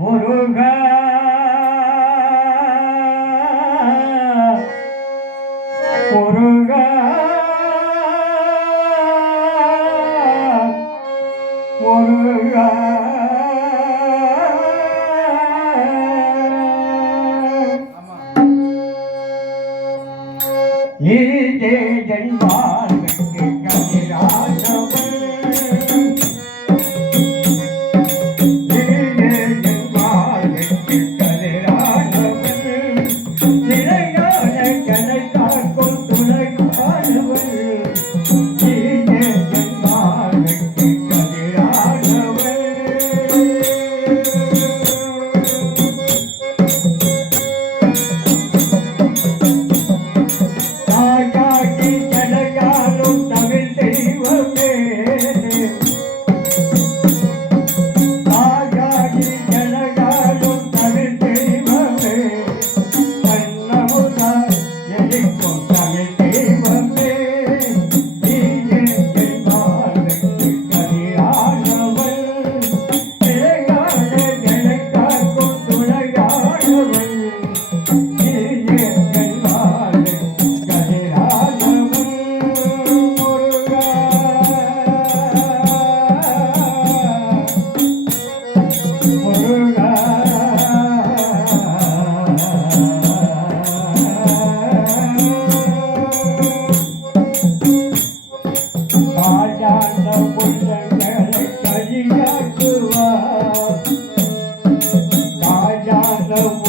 முருகா. முருகா. முருகா. நீதே ஜன்மார்க்கு கதிராஜவன் Tamil